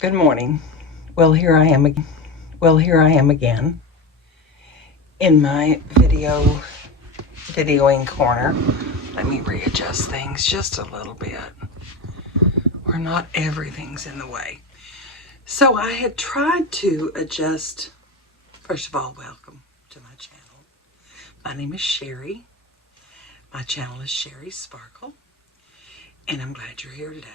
Good morning. Well, here I am again. In my videoing corner. Let me readjust things just a little bit, where not everything's in the way. So I had tried to adjust. First of all, welcome to my channel. My name is Sherry. My channel is Sherry Sparkle, and I'm glad you're here today.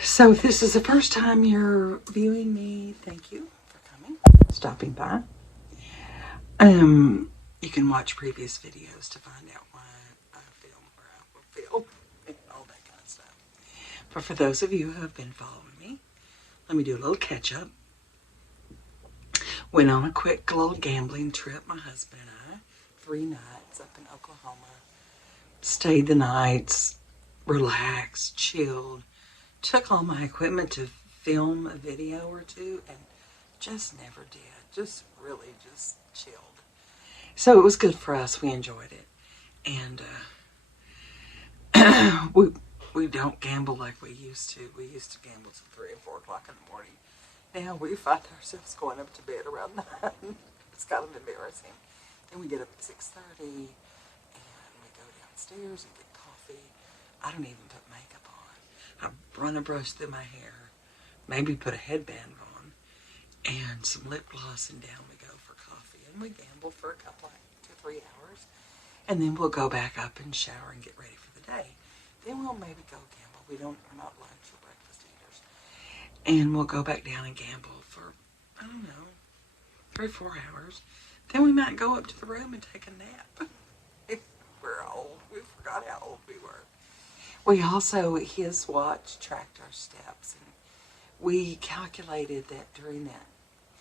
So if this is the first time you're viewing me, thank you for coming, stopping by. You can watch previous videos to find out why I film where I will film and all that kind of stuff. But for those of you who have been following me, let me do a little catch up. Went on a quick little gambling trip, my husband and I, 3 nights up in Oklahoma. Stayed the nights, relaxed, chilled. Took all my equipment to film a video or two and just never did. Just really just chilled. So it was good for us. We enjoyed it. And we don't gamble like we used to. We used to gamble till 3 or 4 o'clock in the morning. Now we find ourselves going up to bed around 9. It's kind of embarrassing. Then we get up at 6:30 and we go downstairs and get coffee. I don't even put makeup on. I run a brush through my hair, maybe put a headband on, and some lip gloss, and down we go for coffee. And we gamble for a couple, like 2-3 hours, and then we'll go back up and shower and get ready for the day. Then we'll maybe go gamble. We're not lunch or breakfast eaters. And we'll go back down and gamble for, I don't know, 3 or 4 hours. Then we might go up to the room and take a nap. If we're old, we forgot how old we were. We also, his watch tracked our steps, and we calculated that during that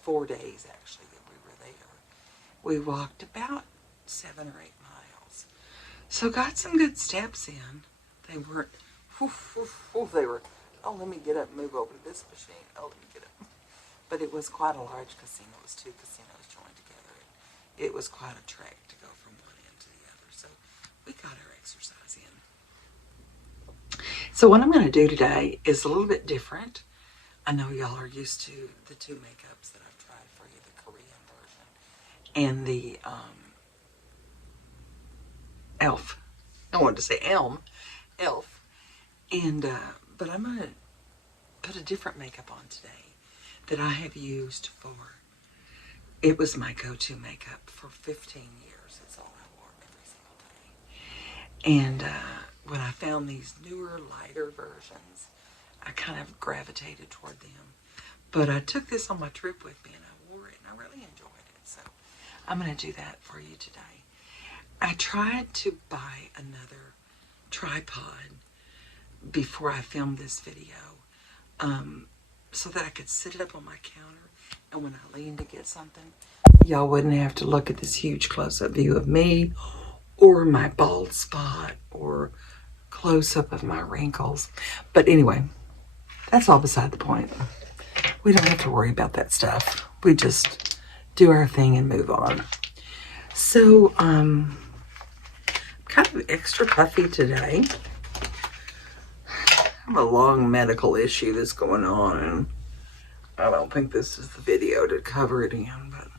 4 days, actually, that we were there, we walked about 7 or 8 miles. So got some good steps in. They weren't, they were, oh, let me get up and move over to this machine. Oh, let me get up. But it was quite a large casino. It was 2 casinos joined together. It was quite a trek to go from one end to the other. So we got our exercise in. So what I'm going to do today is a little bit different. I know y'all are used to the 2 makeups that I've tried for you, the Korean version and the elf. I wanted to say elf. And but I'm going to put a different makeup on today that I have used for, it was my go-to makeup for 15 years. It's all I wore every single day. And when I found these newer, lighter versions, I kind of gravitated toward them. But I took this on my trip with me and I wore it and I really enjoyed it. So I'm going to do that for you today. I tried to buy another tripod before I filmed this video so that I could sit it up on my counter, and when I leaned to get something, y'all wouldn't have to look at this huge close-up view of me or my bald spot or close-up of my wrinkles. But anyway, that's all beside the point. We don't have to worry about that stuff. We just do our thing and move on. So kind of extra puffy today. I have a long medical issue that's going on, and I don't think this is the video to cover it in, but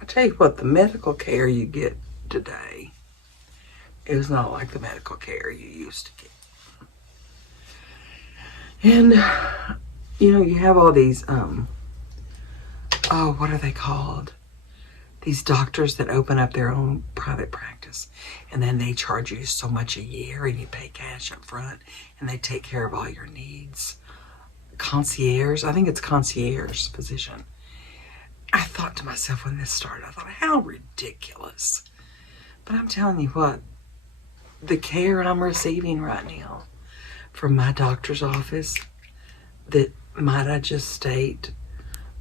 I tell you what, the medical care you get today is not like the medical care you used to get. And, you know, you have all these, oh, what are they called? These doctors that open up their own private practice, and then they charge you so much a year and you pay cash up front and they take care of all your needs. Concierge, I think it's concierge physician. I thought to myself when this started, I thought, how ridiculous. But I'm telling you what, the care I'm receiving right now from my doctor's office, that might I just state,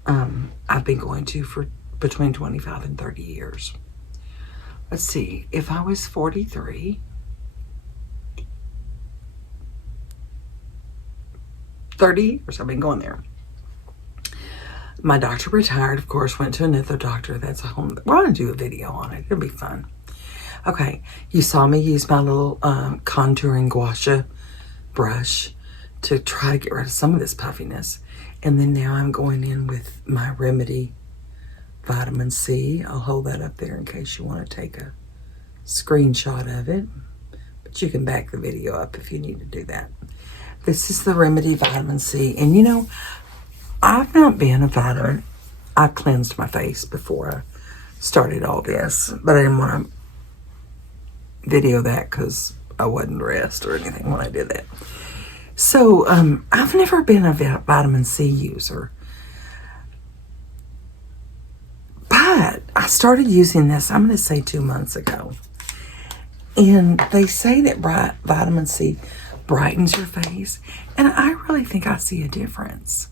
I've been going to for between 25 and 30 years. Let's see, if I was 43, 30 years I've been going there. My doctor retired, of course, went to another doctor. That's a whole, we're gonna do a video on it. It'll be fun. Okay, you saw me use my little contouring gua sha brush to try to get rid of some of this puffiness. And then now I'm going in with my Remedy Vitamin C. I'll hold that up there in case you want to take a screenshot of it. But you can back the video up if you need to do that. This is the Remedy Vitamin C. And you know, I've not been a vitamin. I cleansed my face before I started all this. But I didn't want to video that because I wasn't dressed or anything when I did that. So, I've never been a vitamin C user. But I started using this, I'm going to say 2 months ago. And they say that vitamin C brightens your face. And I really think I see a difference.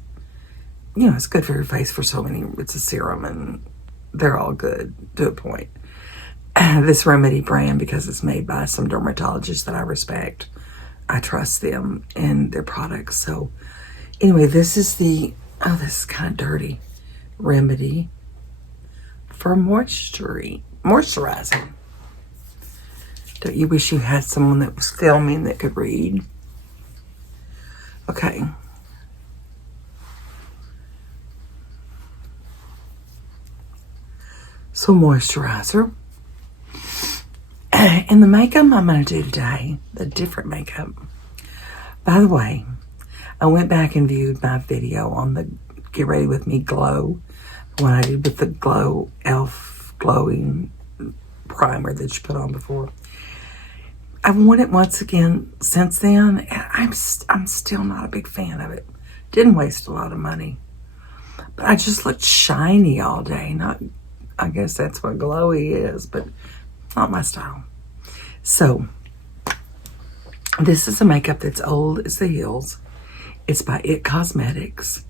You know, it's good for your face for so many. It's a serum and they're all good to a point. This Remedy brand, because it's made by some dermatologists that I respect. I trust them and their products. So anyway, this is the, oh, this is kind of dirty, Remedy for moisturizing. Don't you wish you had someone that was filming that could read? Okay. So moisturizer. And the makeup I'm going to do today, the different makeup. By the way, I went back and viewed my video on the Get Ready With Me Glow, one I did with the Glow e.l.f. glowing primer that you put on before. I've worn it once again since then, and I'm still not a big fan of it. Didn't waste a lot of money. But I just looked shiny all day. I guess that's what glowy is, but not my style. So, this is a makeup that's old as the hills. It's by It Cosmetics,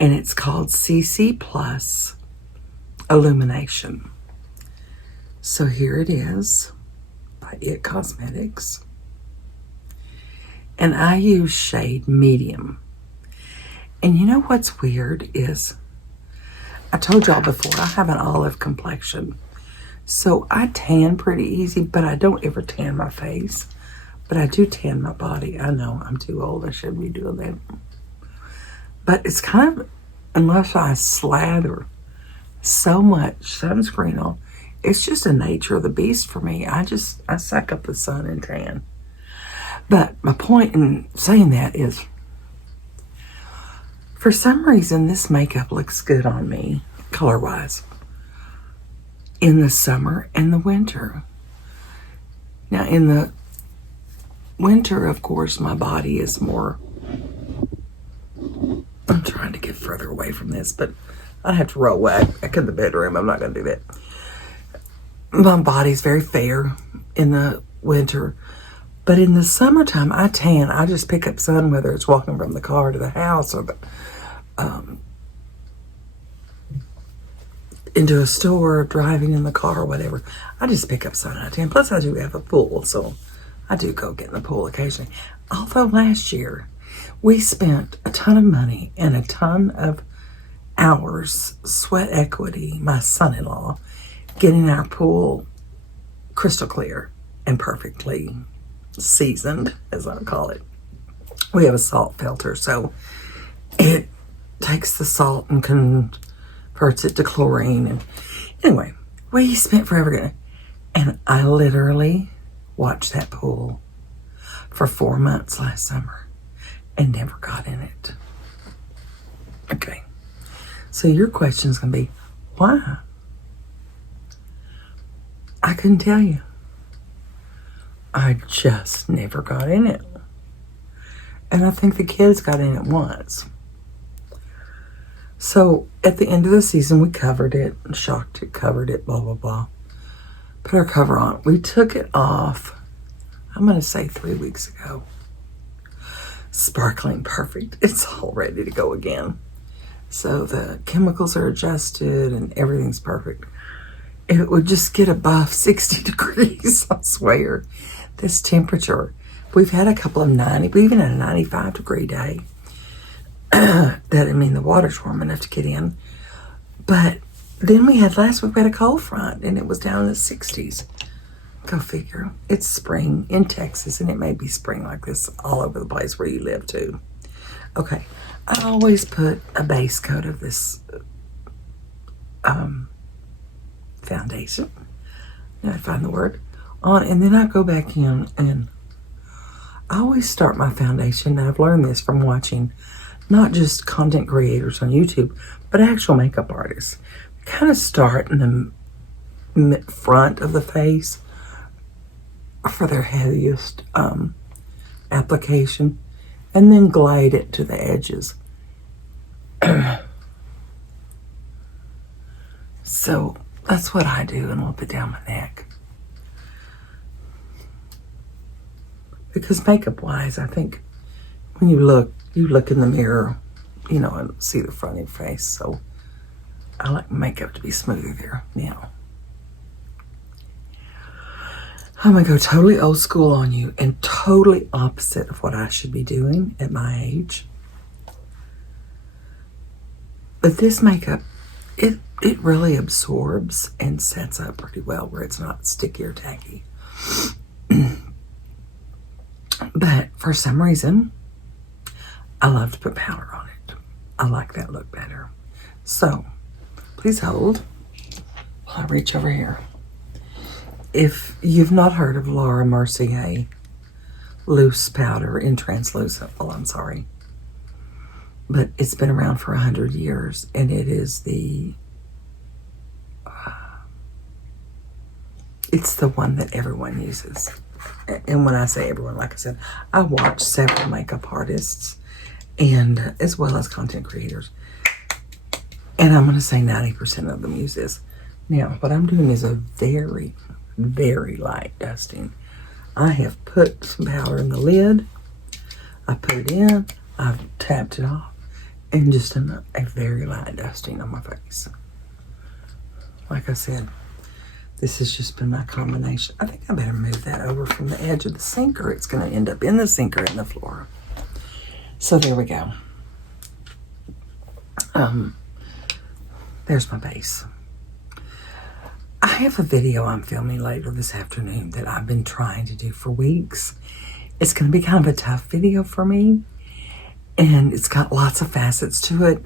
and it's called CC Plus Illumination. So here it is by It Cosmetics. And I use shade medium. And you know what's weird is, I told y'all before, I have an olive complexion. So I tan pretty easy, but I don't ever tan my face. But I do tan my body. I know, I'm too old. I shouldn't be doing that. But it's kind of, unless I slather so much sunscreen on, it's just a nature of the beast for me. I suck up the sun and tan. But my point in saying that is, for some reason, this makeup looks good on me, color-wise, in the summer and the winter. Now, in the winter, of course, my body is more, I'm trying to get further away from this, but I'd have to roll back in the bedroom. I'm not going to do that. My body's very fair in the winter, but in the summertime, I tan. I just pick up sun, whether it's walking from the car to the house or into a store, driving in the car or whatever. I just pick up sun and I tan. Plus, I do have a pool, so I do go get in the pool occasionally. Although last year, we spent a ton of money and a ton of hours, sweat equity, my son-in-law, getting our pool crystal clear and perfectly seasoned, as I call it. We have a salt filter, so it takes the salt and converts it to chlorine. And anyway, we spent forever getting it. And I literally watched that pool for 4 months last summer and never got in it. Okay. So your question is going to be, why? I couldn't tell you. I just never got in it. And I think the kids got in it once. So at the end of the season, we covered it, shocked it, covered it, blah, blah, blah. Put our cover on. We took it off, I'm going to say 3 weeks ago. Sparkling perfect. It's all ready to go again. So the chemicals are adjusted and everything's perfect. It would just get above 60 degrees, I swear. This temperature. We've had a couple of 90, we even had a 95 degree day. The water's warm enough to get in. But then last week we had a cold front and it was down in the 60s. Go figure. It's spring in Texas, and it may be spring like this all over the place where you live too. Okay, I always put a base coat of this foundation. Now I find the word on, and then I go back in, and I always start my foundation. Now I've learned this from watching not just content creators on YouTube, but actual makeup artists. Kind of start in the front of the face for their heaviest application, and then glide it to the edges. So that's what I do, and a little bit down my neck. Because makeup wise, I think when you look in the mirror, you know, and see the front of your face. So I like makeup to be smoother there. Now, I'm going to go totally old school on you and totally opposite of what I should be doing at my age. But this makeup, it really absorbs and sets up pretty well where it's not sticky or tacky. But for some reason, I love to put powder on it. I like that look better. So, please hold while I reach over here. If you've not heard of Laura Mercier loose powder in translucent, well, I'm sorry. But it's been around for 100 years, and it is it's the one that everyone uses. And when I say everyone, like I said, I watch several makeup artists and as well as content creators. And I'm going to say 90% of them use this. Now, what I'm doing is a very, very light dusting. I have put some powder in the lid. I put it in. I've tapped it off. And just a very light dusting on my face. Like I said, this has just been my combination. I think I better move that over from the edge of the sink, or it's going to end up in the sink or in the floor. So there we go. There's my base. I have a video I'm filming later this afternoon that I've been trying to do for weeks. It's going to be kind of a tough video for me, and it's got lots of facets to it.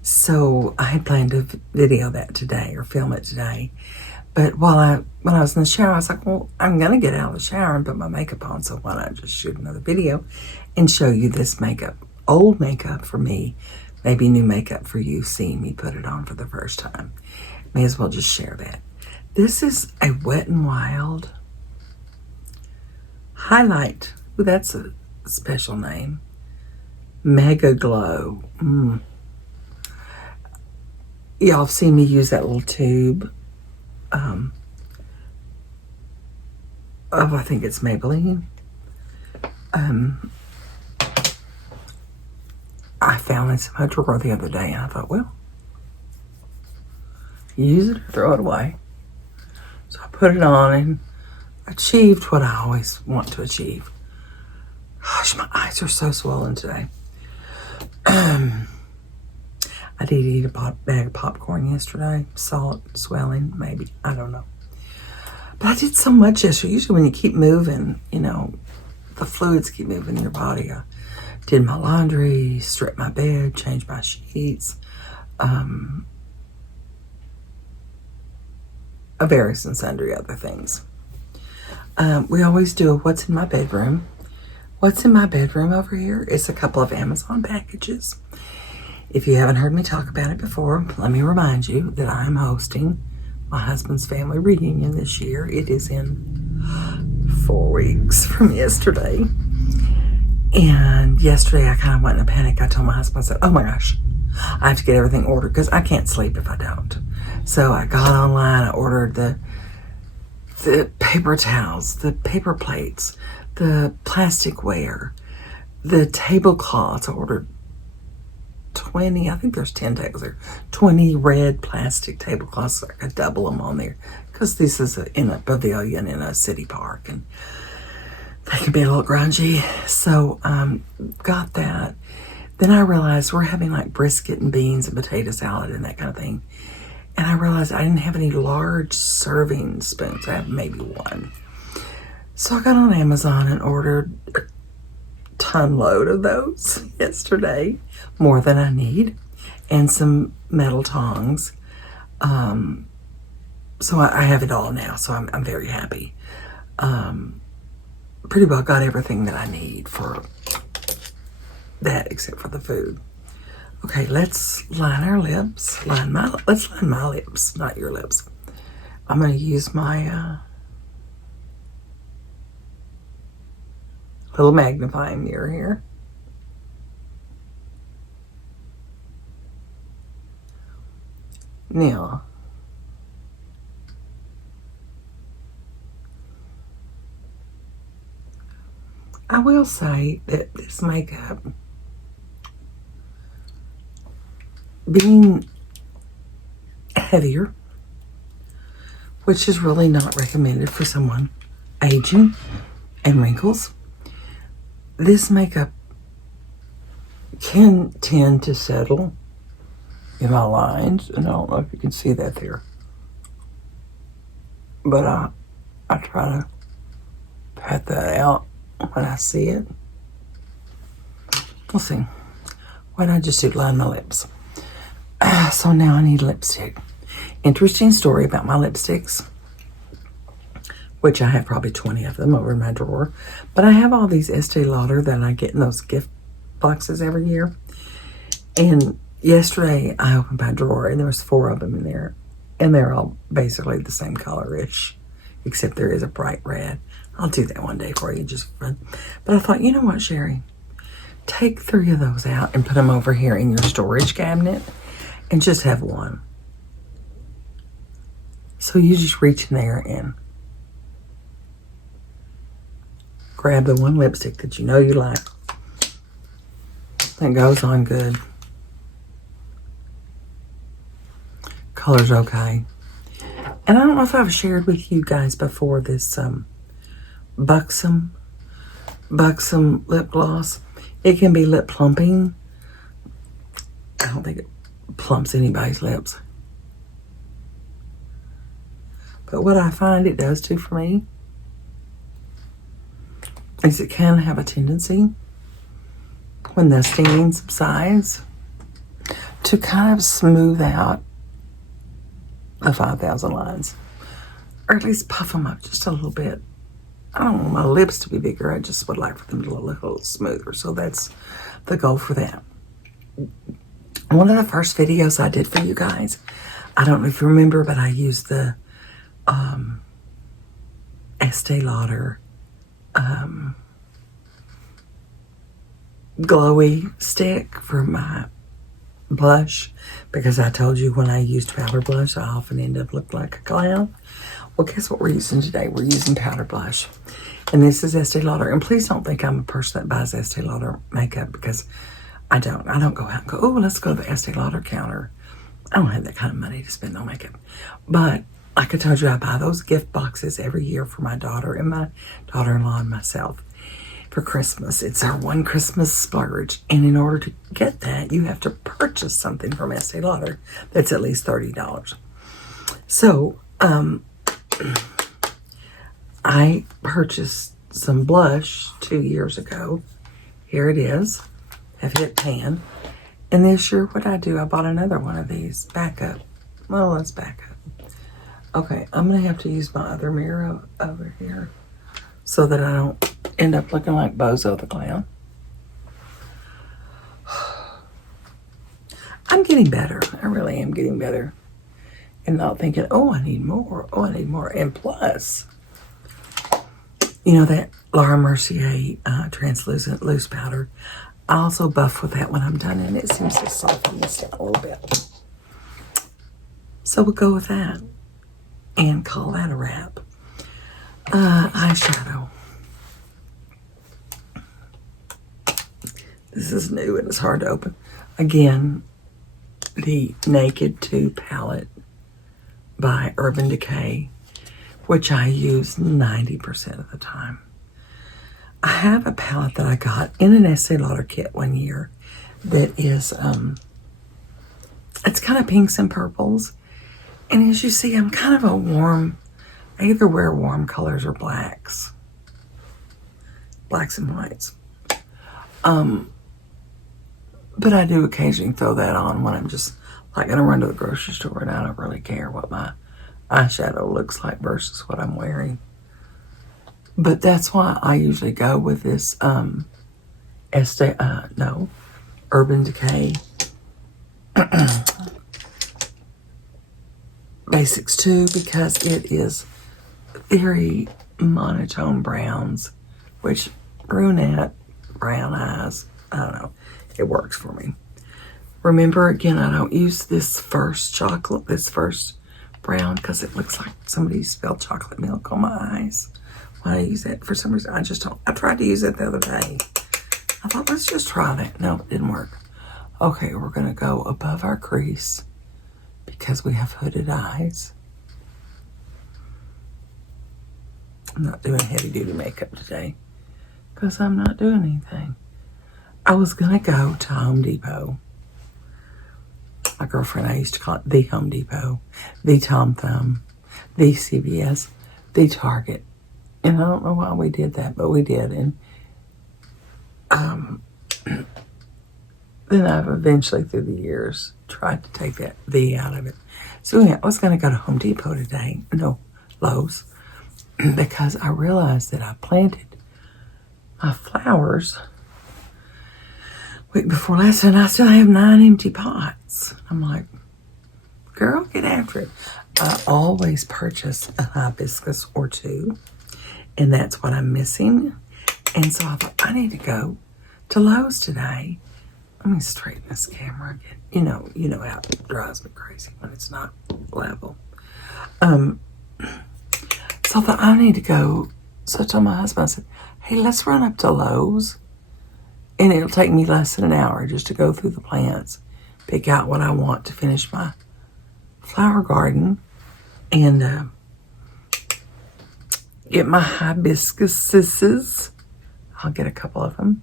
So I had planned to video that today or film it today. But when I was in the shower, I was like, well, I'm going to get out of the shower and put my makeup on, so why not just shoot another video and show you this makeup. Old makeup for me, maybe new makeup for you, seeing me put it on for the first time. May as well just share that. This is a Wet n Wild highlight. Ooh, that's a special name. Mega Glow. Y'all have seen me use that little tube. I think it's Maybelline. I found this in my drawer the other day, and I thought, well, use it or throw it away. So I put it on and achieved what I always want to achieve. Gosh, my eyes are so swollen today. I did eat a bag of popcorn yesterday. Salt, swelling, maybe. I don't know. But I did so much yesterday. Usually when you keep moving, you know, the fluids keep moving in your body. I did my laundry, stripped my bed, changed my sheets. Various and sundry other things. We always do a what's in my bedroom. What's in my bedroom over here is a couple of Amazon packages. If you haven't heard me talk about it before, let me remind you that I am hosting my husband's family reunion this year. It is in 4 weeks from yesterday. And yesterday I kind of went in a panic. I told my husband, I said, oh my gosh, I have to get everything ordered because I can't sleep if I don't. So I got online, I ordered the paper towels, the paper plates, the plasticware, the tablecloths. I ordered 20, I think there's 10 tables there, 20 red plastic tablecloths. I could double them on there because this is in a pavilion in a city park and they can be a little grungy. So got that. Then I realized we're having like brisket and beans and potato salad and that kind of thing. And I realized I didn't have any large serving spoons. I have maybe one. So I got on Amazon and ordered a ton load of those yesterday, more than I need, and some metal tongs. So I have it all now, so I'm very happy. Pretty well got everything that I need for that except for the food. Okay, let's line our lips. Let's line my lips, not your lips. I'm going to use my little magnifying mirror here. Now, I will say that this makeup, being heavier, which is really not recommended for someone aging and wrinkles, this makeup can tend to settle in my lines, and I don't know if you can see that there, but I try to pat that out when I see it. We'll see. Why don't I just do line my lips? So now I need lipstick. Interesting story about my lipsticks, which I have probably 20 of them over in my drawer. But I have all these Estee Lauder that I get in those gift boxes every year. And yesterday I opened my drawer and there was 4 of them in there. And they're all basically the same color-ish, except there is a bright red. I'll do that one day for you, just for fun. But I thought, you know what, Sherry? Take 3 of those out and put them over here in your storage cabinet and just have one. So you just reach in there and grab the one lipstick that you know you like. That goes on good. Color's okay. And I don't know if I've shared with you guys before this Buxom lip gloss. It can be lip plumping. I don't think it plumps anybody's lips. But what I find it does too for me is it can have a tendency, when the stinging subsides, to kind of smooth out the 5,000 lines. Or at least puff them up just a little bit. I don't want my lips to be bigger. I just would like for them to look a little smoother. So that's the goal for that. One of the first videos I did for you guys, I don't know if you remember, but I used the Estee Lauder glowy stick for my blush, because I told you when I used powder blush, I often end up looking like a clown. Well, guess what we're using today? We're using powder blush. And this is Estee Lauder. And please don't think I'm a person that buys Estee Lauder makeup, because I don't go out and go, oh, let's go to the Estee Lauder counter. I don't have that kind of money to spend on makeup. But like I told you, I buy those gift boxes every year for my daughter and my daughter-in-law and myself for Christmas. It's our one Christmas splurge. And in order to get that, you have to purchase something from Estee Lauder that's at least $30. So, I purchased some blush 2 years ago. Here it is. I've hit pan. And this year, what I do, I bought another one of these. Back up. Well, let's back up. Okay, I'm going to have to use my other mirror over here so that I don't end up looking like Bozo the Clown. I'm getting better. I really am getting better. And not thinking, oh, I need more. Oh, I need more. And plus, you know that Laura Mercier translucent loose powder. I also buff with that when I'm done, and it seems to soften this down a little bit. So we'll go with that and call that a wrap. Eyeshadow. This is new and it's hard to open. Again, the Naked 2 palette by Urban Decay, which I use 90% of the time. I have a palette that I got in an Estee Lauder kit one year that is, it's kind of pinks and purples. And as you see, I'm kind of a warm, I either wear warm colors or blacks. blacks and whites. But I do occasionally throw that on when I'm just like going to run to the grocery store and I don't really care what my eyeshadow looks like versus what I'm wearing. But that's why I usually go with this Urban Decay Basics 2, because it is very monotone browns, which brunette, brown eyes, I don't know, it works for me. Remember, again, I don't use this first brown, because it looks like somebody spilled chocolate milk on my eyes when I use that. For some reason, I just don't. I tried to use it the other day. I thought, let's just try that. No, it didn't work. Okay, we're going to go above our crease because we have hooded eyes. I'm not doing heavy-duty makeup today because I'm not doing anything. I was going to go to Home Depot. My girlfriend, I used to call it the Home Depot, the Tom Thumb, the CVS, the Target. And I don't know why we did that, but we did. And then I've eventually, through the years, tried to take that "the" out of it. So yeah, I was going to go to Home Depot today, no, Lowe's, because I realized that I planted my flowers week before last, and I still have 9 empty pots. I'm like, girl, get after it. I always purchase a hibiscus or 2, and that's what I'm missing. And so I thought, I need to go to Lowe's today. Let me straighten this camera again. You know how it drives me crazy when it's not level. So I thought, I need to go. So I told my husband, I said, hey, let's run up to Lowe's. And it'll take me less than an hour just to go through the plants, pick out what I want to finish my flower garden, and get my hibiscuses. I'll get a couple of them.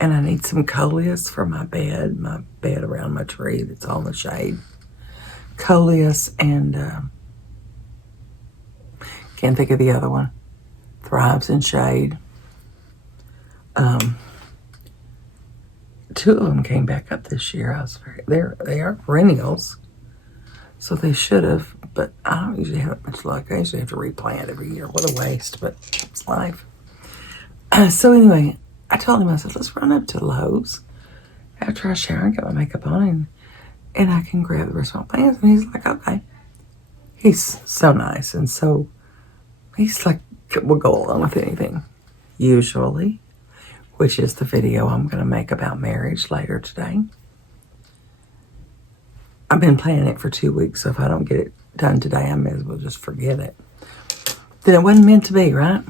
And I need some coleus for my bed around my tree that's all in the shade. Coleus and, can't think of the other one. Thrives in shade. 2 of them came back up this year. They are perennials, so they should have, but I don't usually have that much luck. I usually have to replant every year. What a waste, but it's life. So anyway, I told him, I said, let's run up to Lowe's after I shower and get my makeup on, and I can grab the rest of my plants. And he's like, okay. He's so nice, and so he's like, we'll go along with anything, usually, which is the video I'm going to make about marriage later today. I've been planning it for 2 weeks, so if I don't get it done today, I may as well just forget it. Then it wasn't meant to be, right?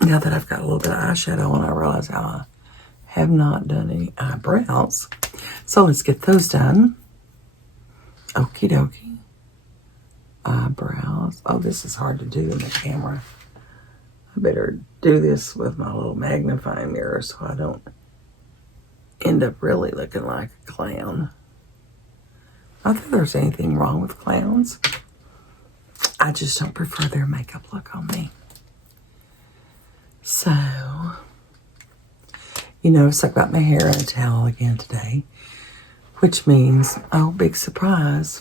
Now that I've got a little bit of eyeshadow on, I realize how I have not done any eyebrows. So let's get those done. Okie dokie. Eyebrows. Oh, this is hard to do in the camera. I better do this with my little magnifying mirror so I don't end up really looking like a clown. Not that there's anything wrong with clowns. I just don't prefer their makeup look on me. So, you notice I got my hair in a towel again today, which means, oh, big surprise,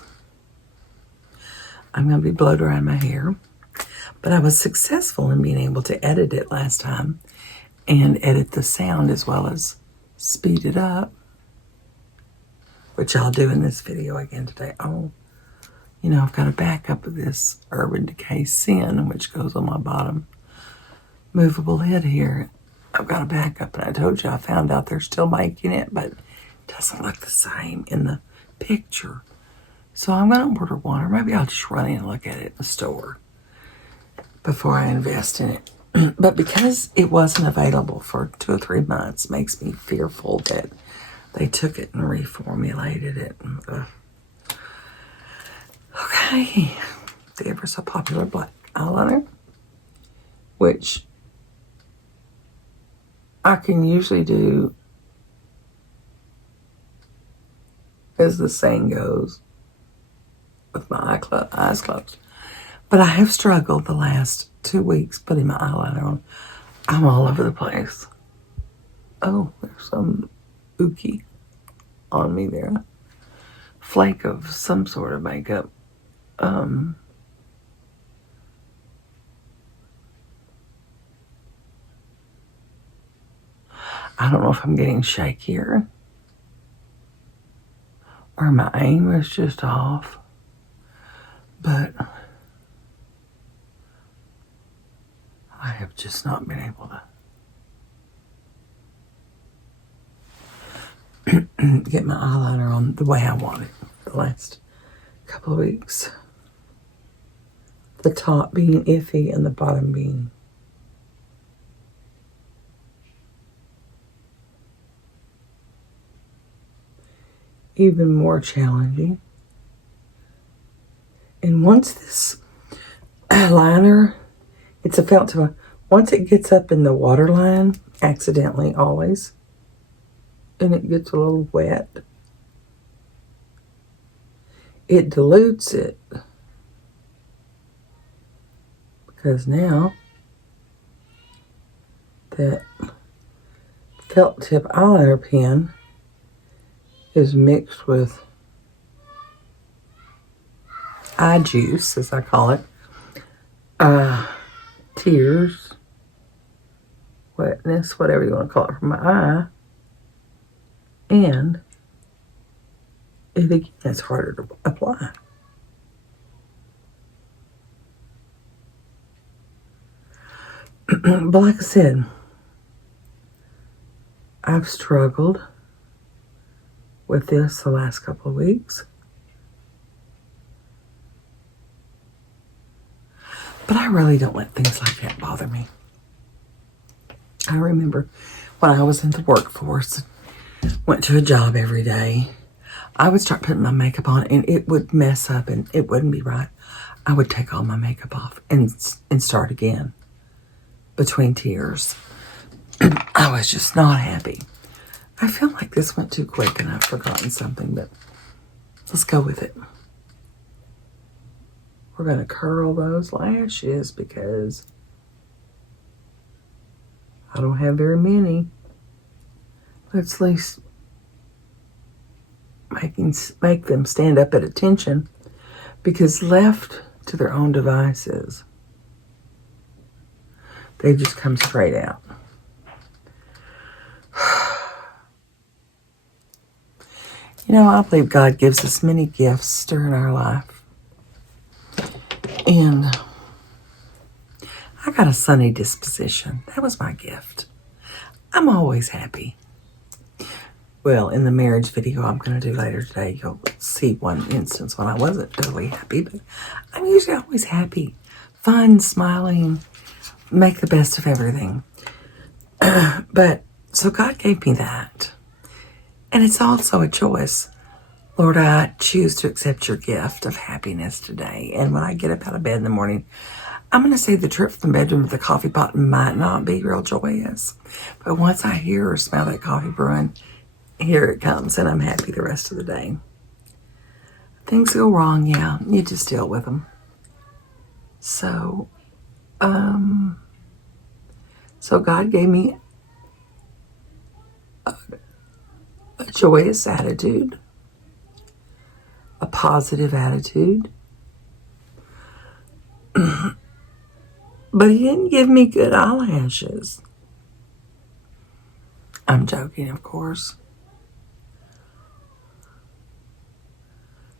I'm going to be blow drying my hair. But I was successful in being able to edit it last time and edit the sound as well as speed it up, which I'll do in this video again today. Oh, I've got a backup of this Urban Decay Sin, which goes on my bottom movable lid here. I've got a backup, and I told you I found out they're still making it, but it doesn't look the same in the picture. So I'm going to order one, or maybe I'll just run in and look at it in the store before I invest in it. But because it wasn't available for 2 or 3 months, makes me fearful that they took it and reformulated it. Okay, the ever so popular black eyeliner, which I can usually do, as the saying goes, with my eyes closed. But I have struggled the last 2 weeks putting my eyeliner on. I'm all over the place. Oh, there's some ookie on me there. Flake of some sort of makeup. I don't know if I'm getting shakier or my aim is just off, but I have just not been able to get my eyeliner on the way I want it the last couple of weeks. The top being iffy and the bottom being even more challenging. And once this liner, it's a felt tip, once it gets up in the waterline, accidentally always, and it gets a little wet, it dilutes it. Because now that felt tip eyeliner pen is mixed with eye juice, as I call it, tears, wetness, whatever you want to call it, from my eye, and it again is harder to apply. But like I said, I've struggled with this the last couple of weeks. But I really don't let things like that bother me. I remember when I was in the workforce, went to a job every day, I would start putting my makeup on and it would mess up and it wouldn't be right. I would take all my makeup off and start again between tears. I was just not happy. I feel like this went too quick and I've forgotten something, but let's go with it. We're going to curl those lashes because I don't have very many. Let's at least make them stand up at attention, because left to their own devices, they just come straight out. You know, I believe God gives us many gifts during our life. And I got a sunny disposition. That was my gift. I'm always happy. Well, in the marriage video I'm going to do later today, you'll see one instance when I wasn't totally happy, but I'm usually always happy, fun, smiling, make the best of everything. But so God gave me that. And it's also a choice. Lord, I choose to accept your gift of happiness today. And when I get up out of bed in the morning, I'm going to say the trip from the bedroom to the coffee pot might not be real joyous. But once I hear or smell that coffee brewing, here it comes, and I'm happy the rest of the day. Things go wrong, yeah, you just deal with them. So God gave me a joyous attitude, a positive attitude. But he didn't give me good eyelashes. I'm joking, of course.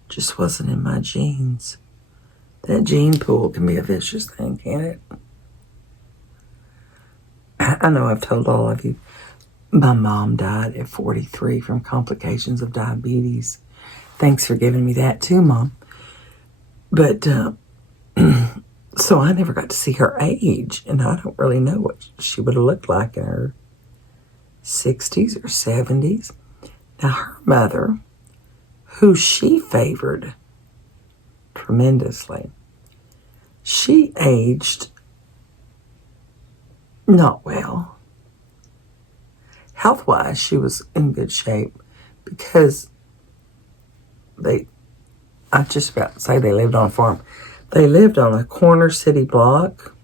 Just wasn't in my genes. That gene pool can be a vicious thing, can't it? I know I've told all of you, my mom died at 43 from complications of diabetes. Thanks for giving me that too, Mom. But, so I never got to see her age, and I don't really know what she would have looked like in her 60s or 70s. Now, her mother, who she favored tremendously, she aged not well. Health-wise, she was in good shape because I just about to say they lived on a farm. They lived on a corner city block,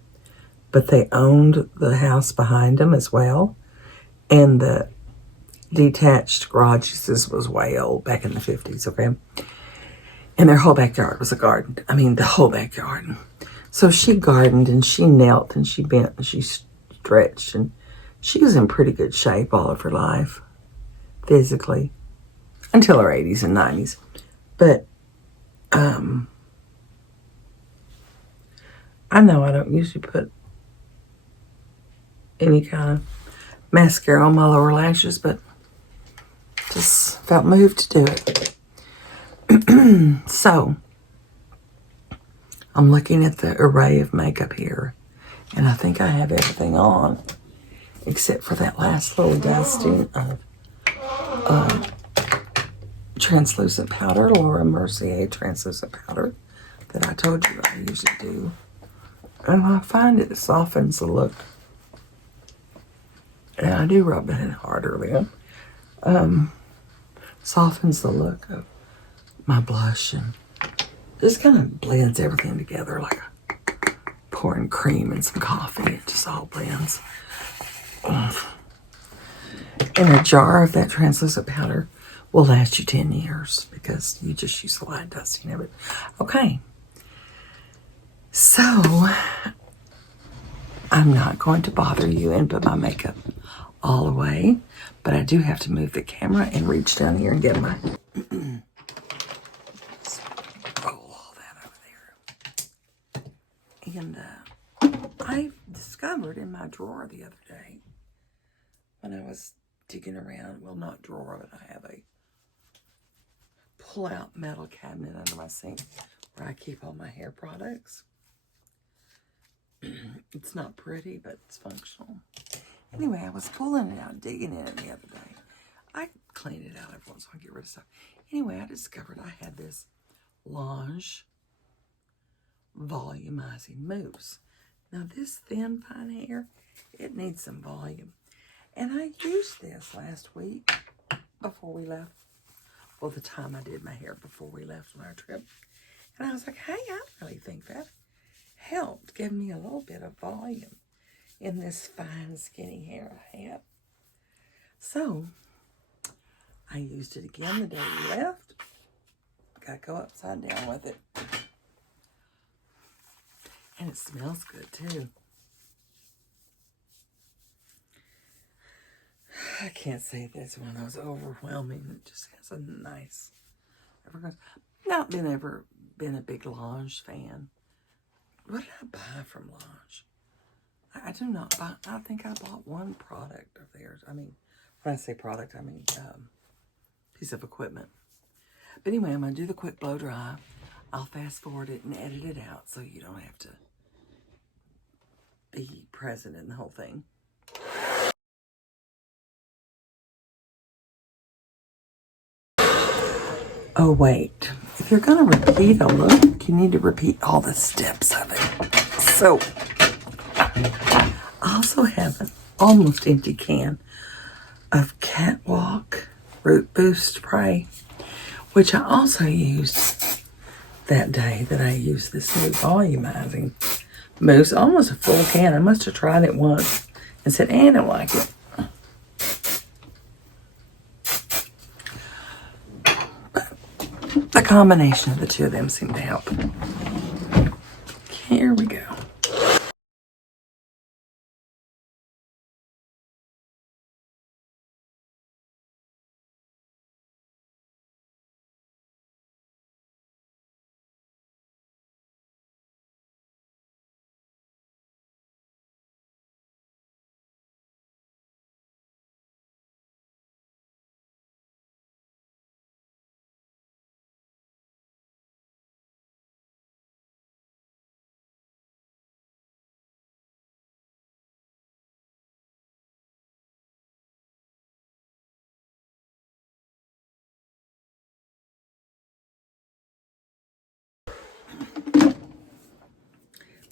but they owned the house behind them as well. And the detached garages was way old back in the 50s, okay? And their whole backyard was a garden. I mean, the whole backyard. So she gardened and she knelt and she bent and she stretched. And she was in pretty good shape all of her life, physically, until her 80s and 90s. But I know I don't usually put any kind of mascara on my lower lashes, but just felt moved to do it. So, I'm looking at the array of makeup here, and I think I have everything on, except for that last little dusting of translucent powder, Laura Mercier translucent powder, that I told you I usually do. And I find it softens the look. And I do rub it in harder then. Softens the look of my blush and just kind of blends everything together like pouring cream and some coffee. It just all blends. And a jar of that translucent powder will last you 10 years because you just use the light dusting of it. Okay. So, I'm not going to bother you and put my makeup all away, but I do have to move the camera and reach down here and get my... roll all that over there. And I discovered in my drawer the other day, when I was digging around, well, not drawer, but I have a pull-out metal cabinet under my sink where I keep all my hair products. It's not pretty, but it's functional. Anyway, I was pulling it out, digging in it the other day. I clean it out every once in a while, get rid of stuff. Anyway, I discovered I had this Lange volumizing mousse. Now, this thin, fine hair, it needs some volume. And I used this last week before we left. Well, the time I did my hair before we left on our trip. And I was like, hey, I really think that helped give me a little bit of volume in this fine, skinny hair I have. So, I used it again the day we left. Got to go upside down with it. And it smells good, too. I can't say this one of those overwhelming. It just has a nice... Not ever been a big Lange fan. What did I buy from Lange? I do not buy... I think I bought one product of theirs. I mean, when I say product, I mean piece of equipment. But anyway, I'm going to do the quick blow dry. I'll fast forward it and edit it out so you don't have to be present in the whole thing. Oh, wait. If you're going to repeat a look, you need to repeat all the steps of it. So, I also have an almost empty can of Catwalk Root Boost Spray, which I also used that day that I used this new volumizing mousse. Almost a full can. I must have tried it once and said, I don't like it. The combination of the two of them seemed to help. Here we go.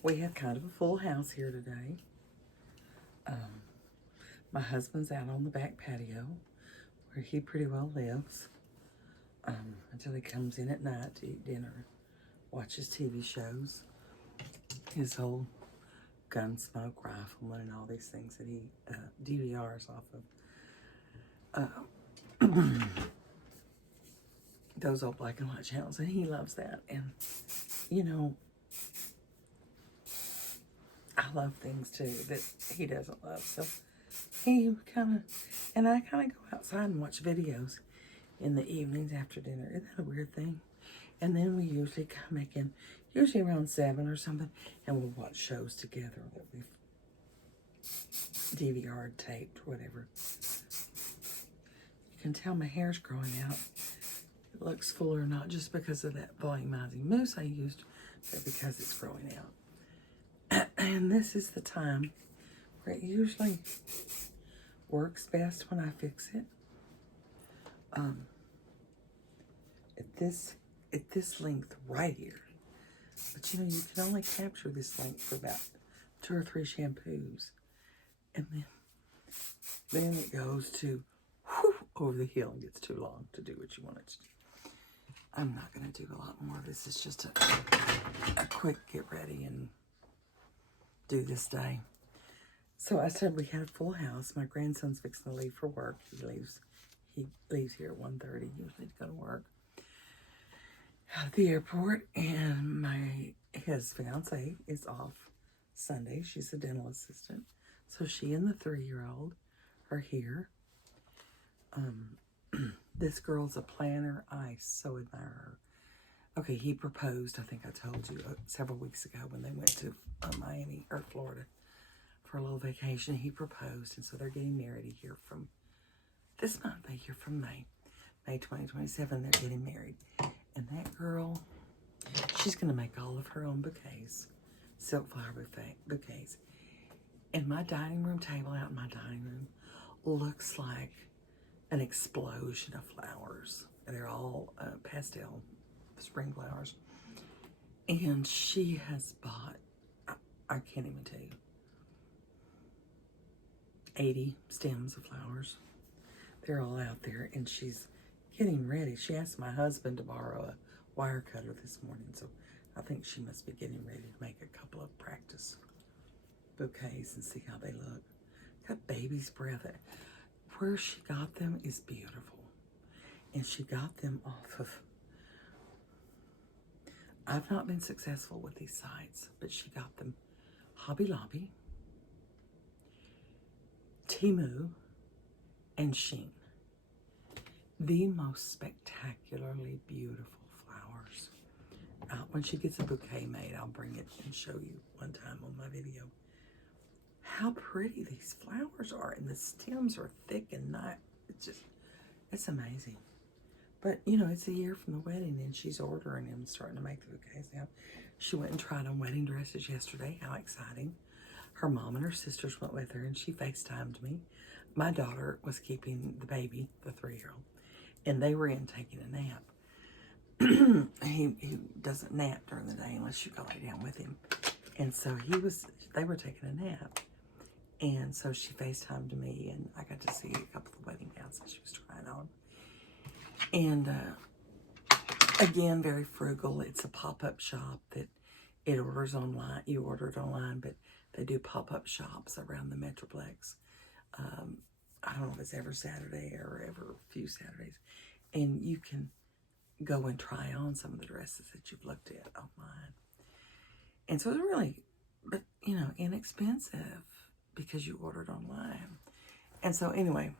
We have kind of a full house here today. My husband's out on the back patio where he pretty well lives until he comes in at night to eat dinner, watches TV shows. his whole Gunsmoke rifleman and all these things that he DVRs off of those old black and white channels, and he loves that. And you know, I love things too that he doesn't love. So he kind of, and I kind of go outside and watch videos in the evenings after dinner. Isn't that a weird thing? And then we usually come back in, usually around 7 or something, and we'll watch shows together that we've DVR'd, taped, whatever. You can tell my hair's growing out. It looks fuller, not just because of that volumizing mousse I used, but because it's growing out. And this is the time where it usually works best when I fix it. At this length right here. But you know, you can only capture this length for about 2 or 3 shampoos. And then it goes to over the hill and gets too long to do what you want it to do. I'm not going to do a lot more. This is just a quick get ready and do this day. So I said we had a full house. My grandson's fixing to leave for work. He leaves here at 1:30 usually to go to work out of the airport, and his fiance is off Sunday. She's a dental assistant, so she and the 3-year-old are here. This girl's a planner. I so admire her. Okay, he proposed, I think I told you, several weeks ago when they went to Miami or Florida for a little vacation. He proposed, and so they're getting married a year from this month, a year from May 2027. They're getting married. And that girl, she's going to make all of her own bouquets, silk flower bouquets. And my dining room table out in my dining room looks like an explosion of flowers. They're all pastel spring flowers. And she has bought, I can't even tell you, 80 stems of flowers. They're all out there, and she's getting ready. She asked my husband to borrow a wire cutter this morning, so I think she must be getting ready to make a couple of practice bouquets and see how they look. Got baby's breath. Where she got them is beautiful, and she got them off of, I've not been successful with these sites, but she got them Hobby Lobby, Temu, and Shein. The most spectacularly beautiful flowers. When she gets a bouquet made, I'll bring it and show you one time on my video how pretty these flowers are. And the stems are thick and not, it's amazing. But, you know, it's a year from the wedding, and she's ordering them, starting to make the bouquets now. She went and tried on wedding dresses yesterday. How exciting. Her mom and her sisters went with her, and she FaceTimed me. My daughter was keeping the baby, the 3-year-old, and they were in taking a nap. He doesn't nap during the day unless you go lay down with him. And so they were taking a nap. And so she FaceTimed me, and I got to see a couple of wedding gowns that she was trying on. And again, very frugal. It's a pop-up shop that it orders online. You order it online, but they do pop-up shops around the Metroplex. I don't know if it's every Saturday or every few Saturdays. And you can go and try on some of the dresses that you've looked at online. And so it's really, but you know, inexpensive because you ordered online. And so anyway,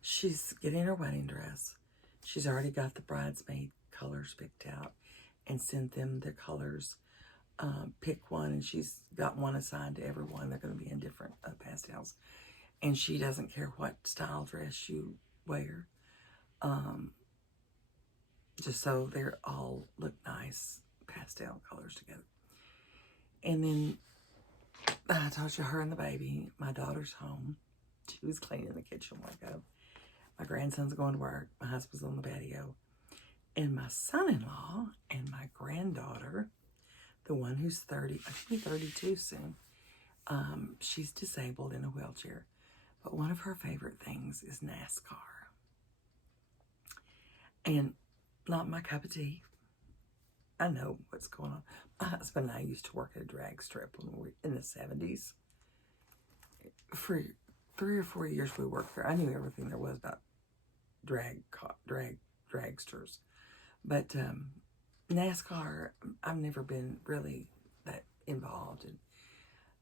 she's getting her wedding dress. She's already got the bridesmaid colors picked out and sent them their colors. Pick one, and she's got one assigned to everyone. They're going to be in different pastels. And she doesn't care what style dress you wear. Just so they're all look nice, pastel colors together. And then I told you, her and the baby, my daughter's home. She was cleaning the kitchen a while ago. My grandson's going to work. My husband's on the patio. And my son-in-law and my granddaughter, the one who's 30, I should be 32 soon. She's disabled in a wheelchair. But one of her favorite things is NASCAR. And not my cup of tea. I know what's going on. My husband and I used to work at a drag strip when we were in the 70s. For 3 or 4 years we worked there. I knew everything there was about dragsters. But NASCAR, I've never been really that involved in.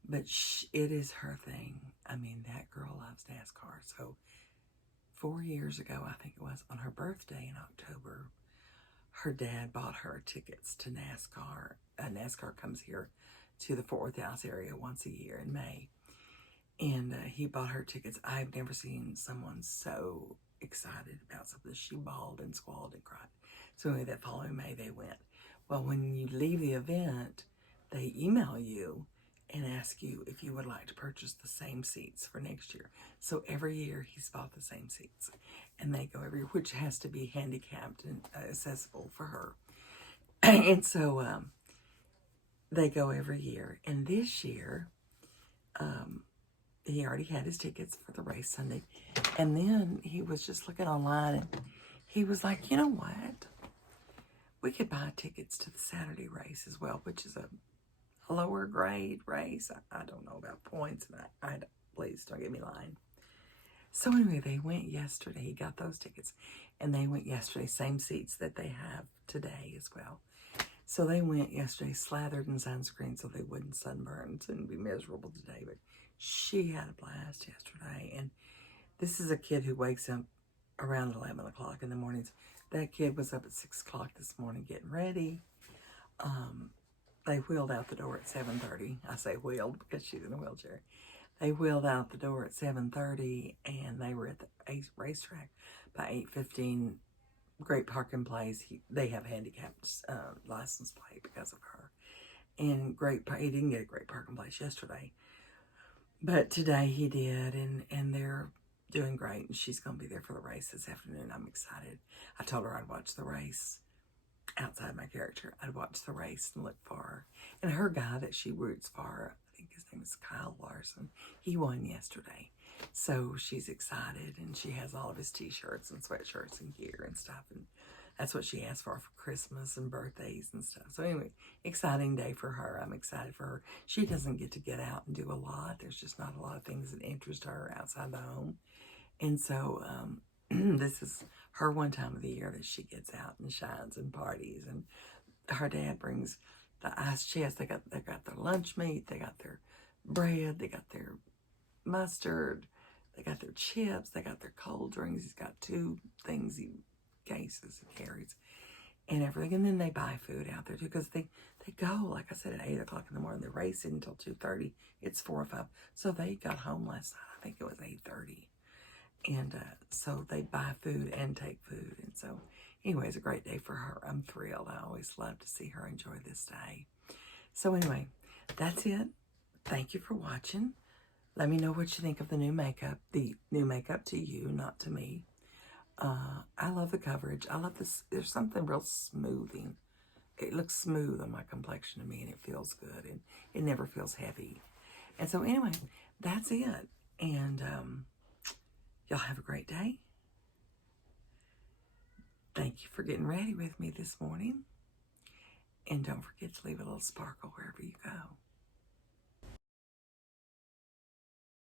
But it is her thing. I mean, that girl loves NASCAR. So 4 years ago, I think it was, on her birthday in October, her dad bought her tickets to NASCAR. NASCAR comes here to the Fort Worth, Dallas area once a year in May. And he bought her tickets. I've never seen someone so excited about something. She bawled and squalled and cried. So anyway, that following May, they went. Well, when you leave the event, they email you and ask you if you would like to purchase the same seats for next year. So every year he's bought the same seats, and they go every year, which has to be handicapped and accessible for her. And so they go every year. And this year, he already had his tickets for the race Sunday. And then he was just looking online, and he was like, you know what? We could buy tickets to the Saturday race as well, which is a lower grade race. I don't know about points, and please don't get me lying. So anyway, they went yesterday. He got those tickets, and they went yesterday, same seats that they have today as well. So they went yesterday, slathered in sunscreen so they wouldn't sunburn and be miserable today. But she had a blast yesterday, and this is a kid who wakes up around 11 o'clock in the mornings. That kid was up at 6 o'clock this morning getting ready. They wheeled out the door at 7:30. I say wheeled because she's in a wheelchair. They wheeled out the door at 7:30, and they were at the racetrack by 8:15. Great parking place. They have handicapped license plate because of her. And he didn't get a great parking place yesterday. But today he did, and they're doing great, and she's going to be there for the race this afternoon. I'm excited. I told her I'd watch the race outside my character. I'd watch the race and look for her. And her guy that she roots for, I think his name is Kyle Larson, he won yesterday. So she's excited, and she has all of his t-shirts and sweatshirts and gear and stuff. And that's what she asked for Christmas and birthdays and stuff. So anyway, exciting day for her. I'm excited for her. She doesn't get out and do a lot. There's just not a lot of things that interest her outside the home. And so this is her one time of the year that she gets out and shines and parties. And her dad brings the ice chest. They got their lunch meat. They got their bread. They got their mustard. They got their chips. They got their cold drinks. He's got 2 things, cases he carries, and everything. And then they buy food out there too, because they go, like I said, at 8 o'clock in the morning. They're racing until 2:30. It's 4 or 5. So they got home last night. I think it was 8:30. And so they buy food and take food. And so anyway, it's a great day for her. I'm thrilled. I always love to see her enjoy this day. So anyway, that's it. Thank you for watching. Let me know what you think of the new makeup. The new makeup to you, not to me. I love the coverage. I love this. There's something real smoothing. It looks smooth on my complexion to me, and it feels good, and it never feels heavy. And so anyway, that's it. And y'all have a great day. Thank you for getting ready with me this morning. And don't forget to leave a little sparkle wherever you go.